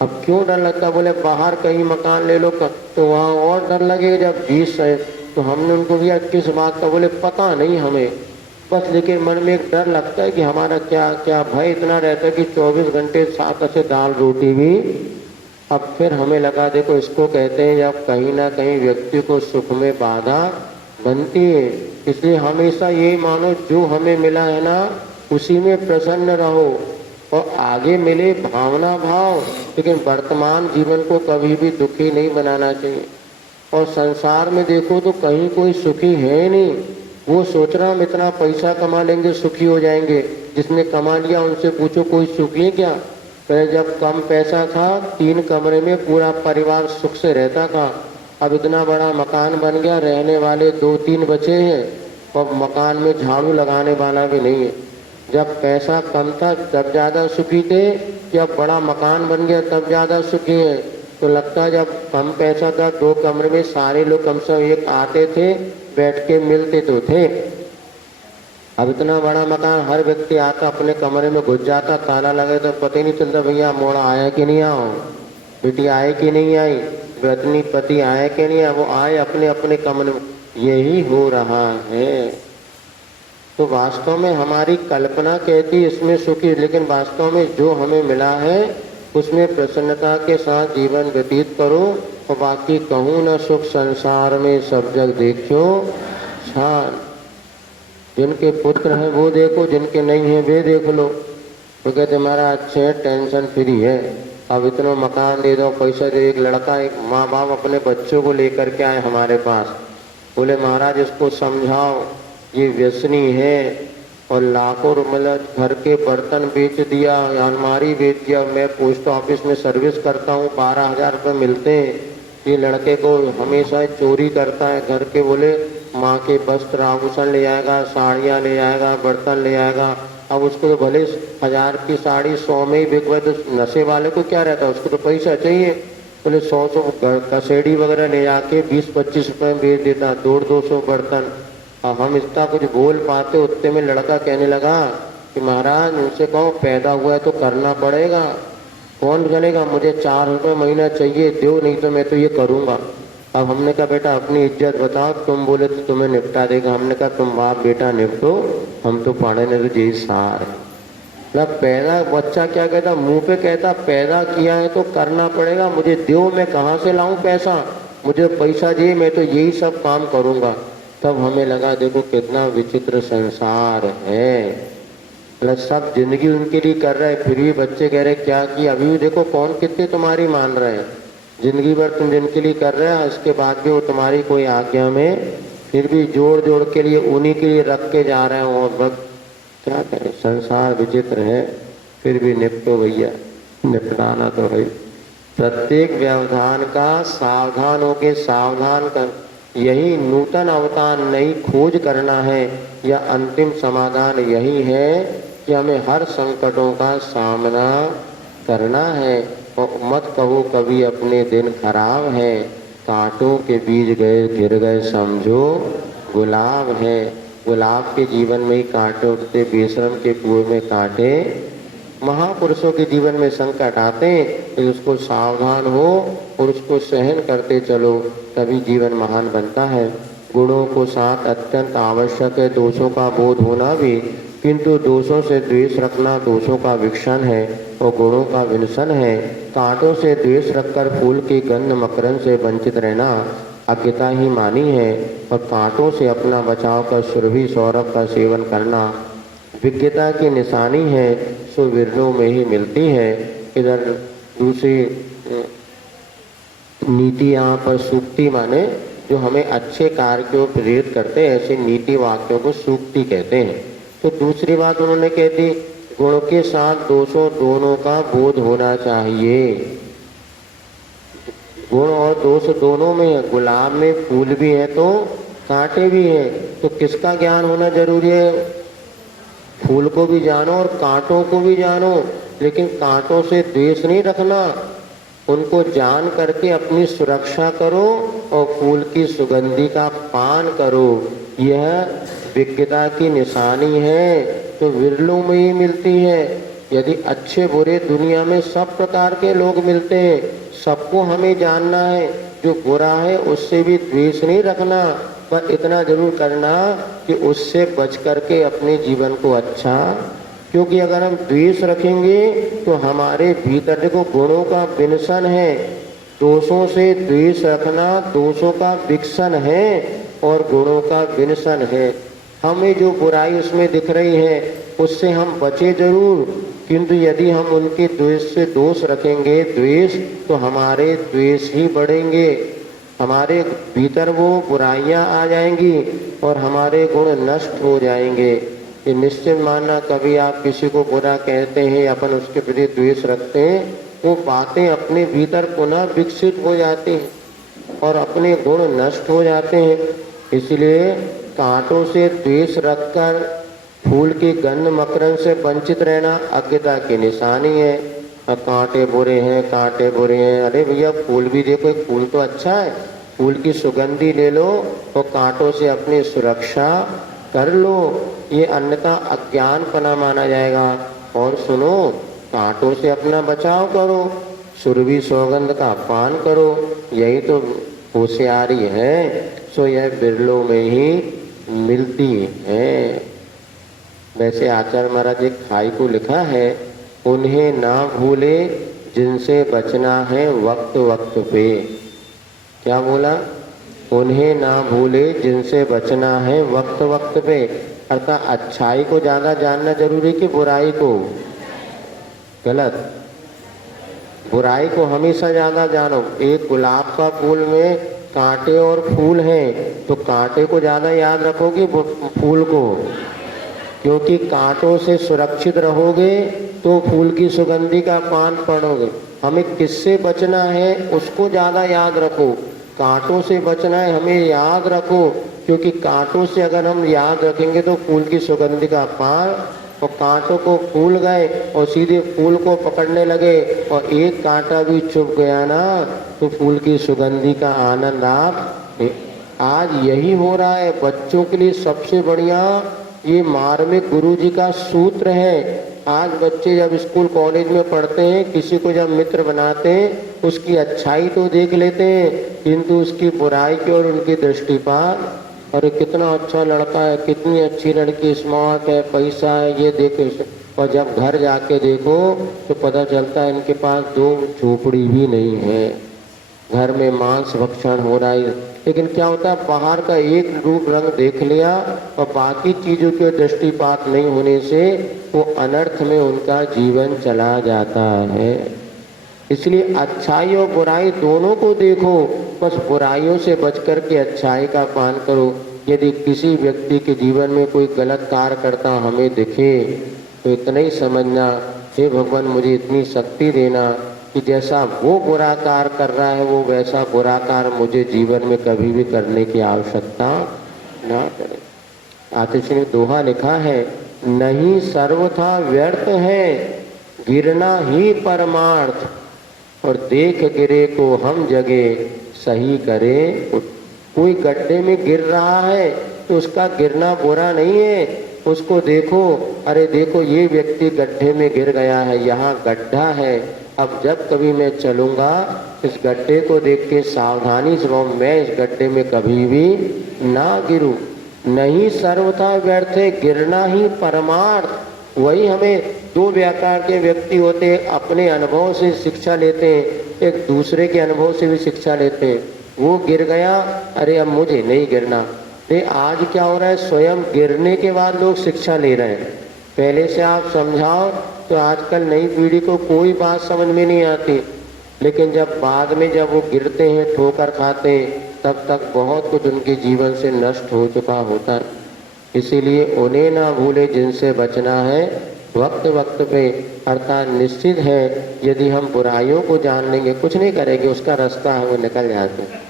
अब क्यों डर लगता है, बोले बाहर कहीं मकान ले लो तो वहाँ और डर लगेगा जब 20 है। तो हमने उनको भी किस बात का, बोले पता नहीं हमें, बस लेकिन मन में एक डर लगता है कि हमारा क्या क्या भय इतना रहता है कि 24 घंटे साथ से दाल रोटी भी। अब फिर हमें लगा, देखो इसको कहते हैं जब कहीं ना कहीं व्यक्ति को सुख में बाधा बनती है। इसलिए हमेशा ये मानो जो हमें मिला है ना उसी में प्रसन्न रहो, और आगे मिले भावना भाव, लेकिन वर्तमान जीवन को कभी भी दुखी नहीं बनाना चाहिए। और संसार में देखो तो कहीं कोई सुखी है नहीं, वो सोच रहा हम इतना पैसा कमा लेंगे सुखी हो जाएंगे, जिसने कमा लिया उनसे पूछो कोई सुखी है क्या। पहले जब कम पैसा था 3 कमरे में पूरा परिवार सुख से रहता था, अब इतना बड़ा मकान बन गया, रहने वाले 2-3 बचे हैं, और मकान में झाड़ू लगाने वाला भी नहीं है। जब पैसा कम था तब ज़्यादा सुखी थे, जब बड़ा मकान बन गया तब ज़्यादा सुखी है। तो लगता है जब कम पैसा था 2 कमरे में सारे लोग कम से कम एक आते थे, बैठ के मिलते तो थे। अब इतना बड़ा मकान, हर व्यक्ति आता अपने कमरे में घुस जाता, ताला लगे तो पता ही नहीं चलता भैया मोड़ा आया कि नहीं आओ, बेटी आए कि नहीं आई, पत्नी पति आए कि नहीं आए, वो आए अपने अपने कमरे में। यही हो रहा है। तो वास्तव में हमारी कल्पना कहती इसमें सुखी, लेकिन वास्तव में जो हमें मिला है उसमें प्रसन्नता के साथ जीवन व्यतीत करो। और बाकी कहूँ न सुख संसार में सब जग देखो छान। जिनके पुत्र हैं वो देखो, जिनके नहीं है वे देख लो। तो कहते हमारा अच्छे है, टेंशन फ्री है, अब इतना मकान दे दो, पैसा दे। एक लड़का, एक माँ बाप अपने बच्चों को लेकर के आए हमारे पास, बोले महाराज इसको समझाओ, ये व्यसनी है, और लाखों मतलब घर के बर्तन बेच दिया, अलमारी बेच दिया। मैं पोस्ट ऑफिस में सर्विस करता हूँ, 12,000 रुपये मिलते हैं। ये लड़के को हमेशा चोरी करता है घर के, बोले माँ के वस्त्र आभूषण ले आएगा, साड़ियाँ ले आएगा, बर्तन ले आएगा। अब उसको तो भले 1000 की साड़ी 100 में ही बिकवा, तो नशे वाले को क्या रहता है, उसको तो पैसा चाहिए। बोले 100 कसेड़ी वगैरह ले आके 20-25 रुपये में बेच देता, 200 बर्तन। अब हम इतना कुछ बोल पाते, उतने में लड़का कहने लगा कि महाराज उनसे कहो पैदा हुआ है तो करना पड़ेगा, कौन चलेगा, मुझे 4 रुपये महीना चाहिए, दो नहीं तो मैं तो ये करूँगा। अब हमने कहा बेटा अपनी इज्जत बताओ, तुम बोले तो तुम्हें निपटा देगा। हमने कहा तुम बाप बेटा निपटो, हम तो पढ़ने तो जी सार। मतलब पैदा, बच्चा क्या कहता, मुंह पे कहता पैदा किया है तो करना पड़ेगा, मुझे दो, मैं कहाँ से लाऊं पैसा, मुझे पैसा चाहिए, मैं तो यही सब काम करूँगा। तब हमें लगा देखो कितना विचित्र संसार है। मतलब सब जिंदगी उनके लिए कर रहे हैं, फिर भी बच्चे कह रहे क्या किया। अभी भी देखो कौन कितने तुम्हारी मान रहे हैं, जिंदगी भर तुम जिनके लिए कर रहे हैं, इसके बाद भी वो तुम्हारी कोई आज्ञा में फिर भी जोड़ जोड़ के लिए उन्हीं के लिए रख के जा रहे हैं। और क्या करें, संसार विचित्र है, फिर भी निपटो भैया, निपटाना तो है। प्रत्येक व्यवधान का सावधान होके सावधान कर, यही नूतन अवतार, नई खोज करना है, या अंतिम समाधान यही है कि हमें हर संकटों का सामना करना है। और मत कहो कभी अपने दिन खराब है, कांटों के बीज गए गिर गए समझो गुलाब है। गुलाब के जीवन में ही कांटे उठते, बेशरम के कुएं में कांटे। महापुरुषों के जीवन में संकट आते हैं तो उसको सावधान हो और उसको सहन करते चलो, तभी जीवन महान बनता है। गुणों को साथ अत्यंत आवश्यक है, दोषों का बोध होना भी, किंतु दोषों से द्वेष रखना दोषों का विक्षण है और गुणों का विनशन है। कांटों से द्वेष रखकर फूल की गंध मकरंद से वंचित रहना अज्ञता ही मानी है, और कांटों से अपना बचाव कर सुरभि सौरभ का सेवन करना विज्ञता की निशानी है, सो विरलों में ही मिलती है। इधर दूसरी नीति यहाँ पर सूक्ति माने जो हमें अच्छे कार्य को प्रेरित करते हैं, ऐसे नीति वाक्यों को सूक्ति कहते हैं। तो दूसरी बात उन्होंने कह दी, गुण के साथ दोषों दोनों का बोध होना चाहिए। गुण और दोष दोनों में है, गुलाब में फूल भी है तो कांटे भी है, तो किसका ज्ञान होना जरूरी है? फूल को भी जानो और कांटों को भी जानो, लेकिन कांटों से द्वेष नहीं रखना, उनको जान करके अपनी सुरक्षा करो और फूल की सुगंधि का पान करो। यह विज्ञता की निशानी है, तो विरलों में ही मिलती है। यदि अच्छे बुरे दुनिया में सब प्रकार के लोग मिलते हैं, सबको हमें जानना है। जो बुरा है उससे भी द्वेष नहीं रखना, पर इतना जरूर करना कि उससे बच करके अपने जीवन को अच्छा, क्योंकि अगर हम द्वेष रखेंगे तो हमारे भीतर देखो गुणों का विनशन है, दोषों से द्वेष रखना दोषों का विकसन है और गुणों का विनशन है। हमें जो बुराई उसमें दिख रही है उससे हम बचे जरूर, किंतु यदि हम उनके द्वेष से दोष रखेंगे द्वेष, तो हमारे द्वेष ही बढ़ेंगे, हमारे भीतर वो बुराइयां आ जाएंगी और हमारे गुण नष्ट हो जाएंगे। ये निश्चित मानना, कभी आप किसी को बुरा कहते हैं, अपन उसके प्रति द्वेष रखते हैं, वो बातें अपने भीतर पुनः विकसित हो जाती हैं और अपने गुण नष्ट हो जाते हैं। इसलिए कांटों से द्वेष रखकर फूल की गंध मकरंद से वंचित रहना अज्ञता की निशानी है। कांटे बुरे हैं, कांटे बुरे हैं, अरे भैया फूल भी देखो, एक फूल तो अच्छा है, फूल की सुगंधी ले लो और कांटों से अपनी सुरक्षा कर लो, ये अन्यथा अज्ञानपना माना जाएगा। और सुनो, कांटों से अपना बचाव करो, सुरभि सौगंध का पान करो, यही तो होशियारी है। सो यह बिरलों में ही मिलती है। वैसे आचार्य महाराज एक खाई को लिखा है, उन्हें ना भूले जिनसे बचना है वक्त वक्त पे। क्या बोला? उन्हें ना भूले जिनसे बचना है वक्त वक्त पे, अर्थात अच्छाई को ज़्यादा जानना जरूरी कि बुराई को? गलत, बुराई को हमेशा ज़्यादा जानो। एक गुलाब का फूल में कांटे और फूल हैं, तो कांटे को ज़्यादा याद रखोगे फूल को, क्योंकि कांटों से सुरक्षित रहोगे तो फूल की सुगंधी का पान पड़ोगे। हमें किससे बचना है उसको ज़्यादा याद रखो, कांटों से बचना है हमें याद रखो, क्योंकि कांटों से अगर हम याद रखेंगे तो फूल की सुगंधी का पान, और कांटों को फूल गए और सीधे फूल को पकड़ने लगे और एक कांटा भी चुभ गया ना, तो फूल की सुगंधी का आनंद आप। आज यही हो रहा है बच्चों के लिए। सबसे बढ़िया ये मार्मिक गुरु जी का सूत्र है। आज बच्चे जब स्कूल कॉलेज में पढ़ते हैं, किसी को जब मित्र बनाते हैं, उसकी अच्छाई तो देख लेते हैं, किंतु उसकी बुराई की ओर उनकी दृष्टिपात, अरे कितना अच्छा लड़का है, कितनी अच्छी लड़की, स्मार्ट है, पैसा है, ये देखो। और जब घर जाके देखो तो पता चलता है इनके पास 2 झोपड़ी भी नहीं है, घर में मांस भक्षण हो रहा है। लेकिन क्या होता है, बाहर का एक रूप रंग देख लिया और बाकी चीज़ों के दृष्टिपात नहीं होने से वो अनर्थ में उनका जीवन चला जाता है। इसलिए अच्छाई और बुराई दोनों को देखो, बस बुराइयों से बच कर के अच्छाई का पान करो। यदि किसी व्यक्ति के जीवन में कोई गलत कार्य करता हमें दिखे तो इतना ही समझना, हे भगवान मुझे इतनी शक्ति देना कि जैसा वो बुरा कार्य कर रहा है वो वैसा बुरा कार्य मुझे जीवन में कभी भी करने की आवश्यकता ना करे। आतिश ने दोहा लिखा है, नहीं सर्वथा व्यर्थ है गिरना ही परमार्थ, और देख गिरे को हम जगे सही करे। कोई गड्ढे में गिर रहा है तो उसका गिरना बुरा नहीं है, उसको देखो, अरे देखो ये व्यक्ति गड्ढे में गिर गया है, यहाँ गड्ढा है, अब जब कभी मैं चलूँगा इस गड्ढे को देख के सावधानी से रहूँ, मैं इस गड्ढे में कभी भी ना गिरूँ। नहीं सर्वथा व्यर्थ है गिरना ही परमार्थ। वही हमें दो व्याकार के व्यक्ति होते हैं, अपने अनुभव से शिक्षा लेते हैं, एक दूसरे के अनुभव से भी शिक्षा लेते हैं। वो गिर गया, अरे अब मुझे नहीं गिरना। ये आज क्या हो रहा है, स्वयं गिरने के बाद लोग शिक्षा ले रहे हैं। पहले से आप समझाओ तो आजकल नई पीढ़ी को कोई बात समझ में नहीं आती, लेकिन जब बाद में जब वो गिरते हैं, ठोकर खाते हैं, तब तक बहुत कुछ उनके जीवन से नष्ट हो चुका होता है। इसीलिए उन्हें ना भूले जिनसे बचना है वक्त वक्त पे, अर्थात निश्चित है यदि हम बुराइयों को जान लेंगे कुछ नहीं करेंगे, उसका रास्ता है वो निकल जाते हैं।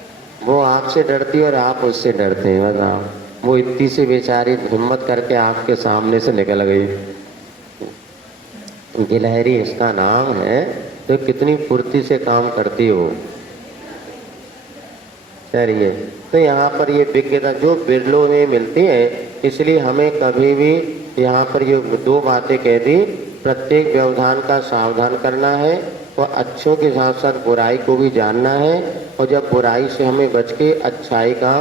वो आपसे डरती और आप उससे डरते हैं, बताओ। वो इतनी सी बेचारी हिम्मत करके आपके सामने से निकल गई, गिलहरी इसका नाम है, तो कितनी फुर्ती से काम करती हो। चलिए, तो यहाँ पर ये विज्ञता जो बिरलों में मिलती है, इसलिए हमें कभी भी यहाँ पर ये दो बातें कह दी, प्रत्येक व्यवधान का सावधान करना है और अच्छों के साथ साथ बुराई को भी जानना है, और जब बुराई से हमें बच के अच्छाई का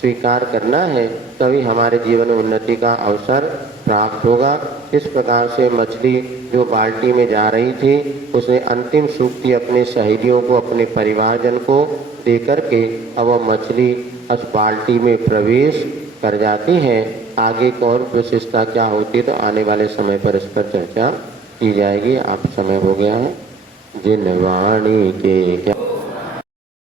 स्वीकार करना है तभी हमारे जीवन में उन्नति का अवसर प्राप्त होगा। इस प्रकार से मछली जो बाल्टी में जा रही थी उसने अंतिम सूक्ति अपने सहेलियों को, अपने परिवारजन को दे करके अब वह मछली उस बाल्टी में प्रवेश कर जाती है। आगे की और विशेषता क्या होती है तो आने वाले समय पर इस पर चर्चा की जाएगी। आप समय हो गया है। जिन वाणी के क्या